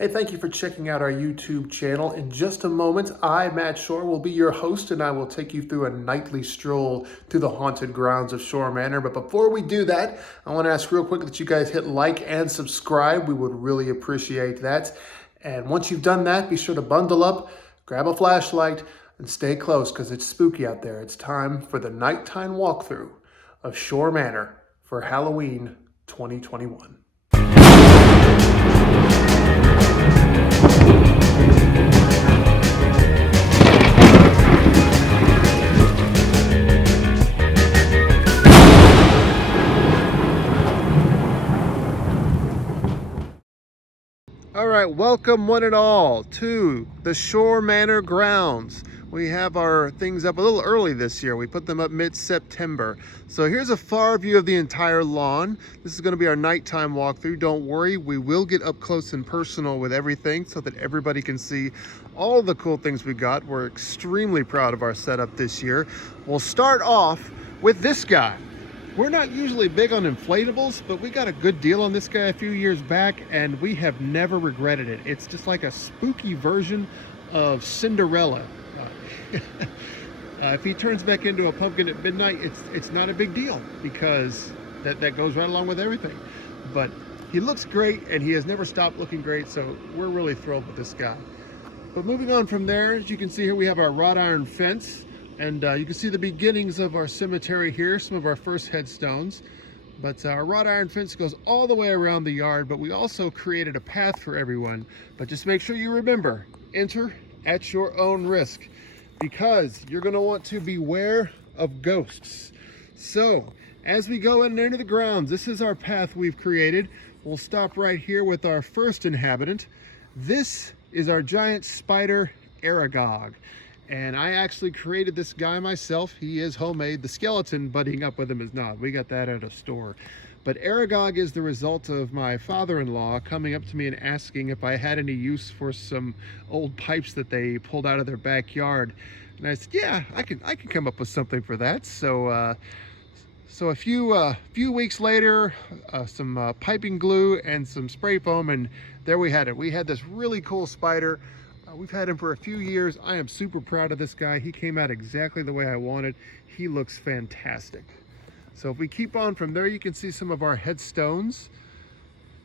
Hey, thank you for checking out our YouTube channel. In just a moment, I, Matt Schorr, will be your host and I will take you through a nightly stroll through the haunted grounds of Schorr Manor. But before we do that, I want to ask real quick that you guys hit like and subscribe. We would really appreciate that. And once you've done that, be sure to bundle up, grab a flashlight, and stay close because it's spooky out there. It's time for the nighttime walkthrough of Schorr Manor for Halloween 2021. All right, welcome one and all to the Schorr Manor grounds. We have our things up a little early this year. We put them up mid-September. So here's a far view of the entire lawn. This is going to be our nighttime walkthrough. Don't worry, we will get up close and personal with everything so that everybody can see all the cool things we got. We're extremely proud of our setup this year. We'll start off with this guy. We're not usually big on inflatables, but we got a good deal on this guy a few years back, and we have never regretted it. It's just like a spooky version of Cinderella. If he turns back into a pumpkin at midnight, it's not a big deal because that goes right along with everything. But he looks great, and he has never stopped looking great, so we're really thrilled with this guy. But moving on from there, as you can see here, we have our wrought iron fence. And you can see the beginnings of our cemetery here, some of our first headstones. But our wrought iron fence goes all the way around the yard, but we also created a path for everyone. But just make sure you remember, enter at your own risk, because you're gonna want to beware of ghosts. So, as we go in and enter the grounds, this is our path we've created. We'll stop right here with our first inhabitant. This is our giant spider, Aragog. And I actually created this guy myself. He is homemade. The skeleton buddying up with him is not. We got that at a store. But Aragog is the result of my father-in-law coming up to me and asking if I had any use for some old pipes that they pulled out of their backyard. And I said, yeah, I can come up with something for that. So a few weeks later, some piping glue and some spray foam, and there we had it. We had this really cool spider. We've had him for a few years. I am super proud of this guy. He came out exactly the way I wanted. He looks fantastic. So if we keep on from there, you can see some of our headstones.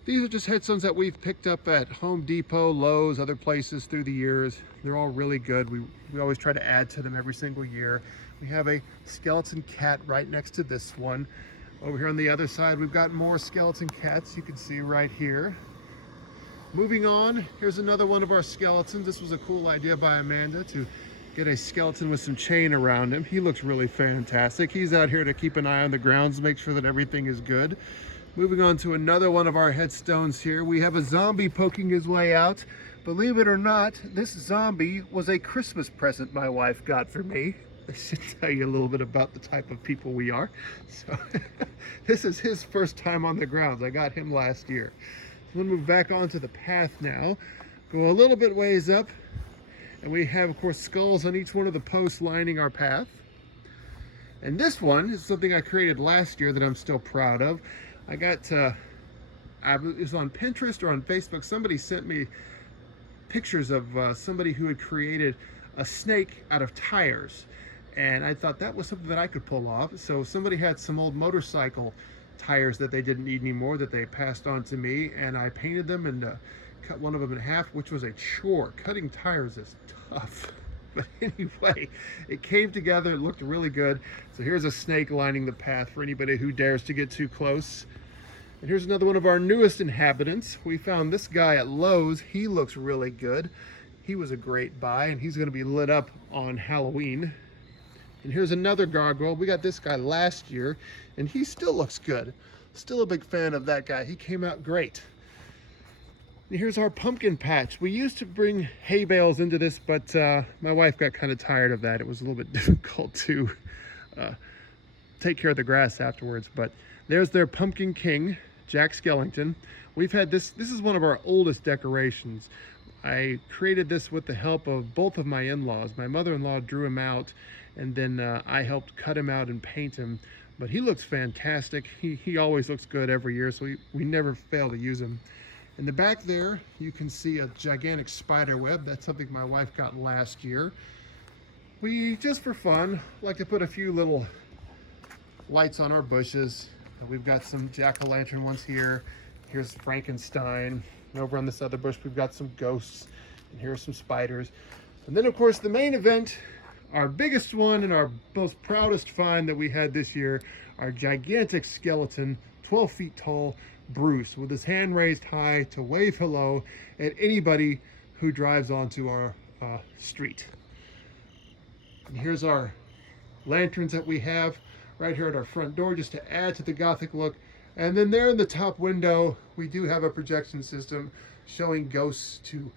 These are just headstones that we've picked up at Home Depot, Lowe's, other places through the years. They're all really good. We always try to add to them every single year. We have a skeleton cat right next to this one. Over here on the other side, we've got more skeleton cats you can see right here. Moving on, here's another one of our skeletons. This was a cool idea by Amanda to get a skeleton with some chain around him. He looks really fantastic. He's out here to keep an eye on the grounds, make sure that everything is good. Moving on to another one of our headstones here. We have a zombie poking his way out. Believe it or not, this zombie was a Christmas present my wife got for me. I should tell you a little bit about the type of people we are. So this is his first time on the grounds. I got him last year. We'll move back onto the path now, go a little bit ways up, and we have, of course, skulls on each one of the posts lining our path. And this one is something I created last year that I'm still proud of. It was on Pinterest or on Facebook. Somebody sent me pictures of somebody who had created a snake out of tires. And I thought that was something that I could pull off. So somebody had some old motorcycle tires that they didn't need anymore that they passed on to me, and I painted them and cut one of them in half, which was a chore. Cutting tires is tough. But anyway, it came together. It looked really good. So here's a snake lining the path for anybody who dares to get too close. And here's another one of our newest inhabitants. We found this guy at Lowe's. He looks really good. He was a great buy, and he's going to be lit up on Halloween. And here's another gargoyle. We got this guy last year, and he still looks good. Still a big fan of that guy. He came out great. And here's our pumpkin patch. We used to bring hay bales into this, but my wife got kind of tired of that. It was a little bit difficult to take care of the grass afterwards. But there's their pumpkin king, Jack Skellington. We've had this. This is one of our oldest decorations. I created this with the help of both of my in-laws. My mother-in-law drew him out, and then I helped cut him out and paint him. But he looks fantastic. He always looks good every year, so we never fail to use him. In the back there, you can see a gigantic spider web. That's something my wife got last year. We, just for fun, like to put a few little lights on our bushes. We've got some jack-o'-lantern ones here. Here's Frankenstein. And over on this other bush, we've got some ghosts. And here are some spiders. And then, of course, the main event, our biggest one and our most proudest find that we had this year, our gigantic skeleton, 12 feet tall, Bruce, with his hand raised high to wave hello at anybody who drives onto our street. And here's our lanterns that we have right here at our front door, just to add to the Gothic look. And then there in the top window, we do have a projection system showing ghosts to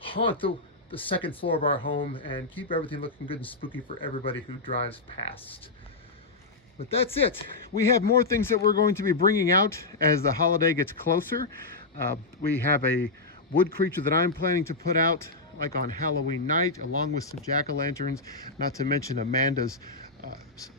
haunt the second floor of our home and keep everything looking good and spooky for everybody who drives past. But that's it. We have more things that we're going to be bringing out as the holiday gets closer. We have a wood creature that I'm planning to put out like on Halloween night, along with some jack-o'-lanterns, not to mention Amanda's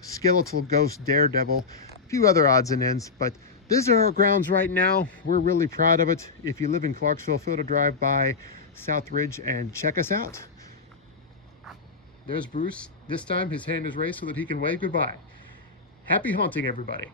skeletal ghost daredevil, a few other odds and ends. But these are our grounds right now. We're really proud of it. If you live in Clarksville, feel to drive by South Ridge and check us out. There's Bruce. This time his hand is raised so that he can wave goodbye. Happy haunting, everybody.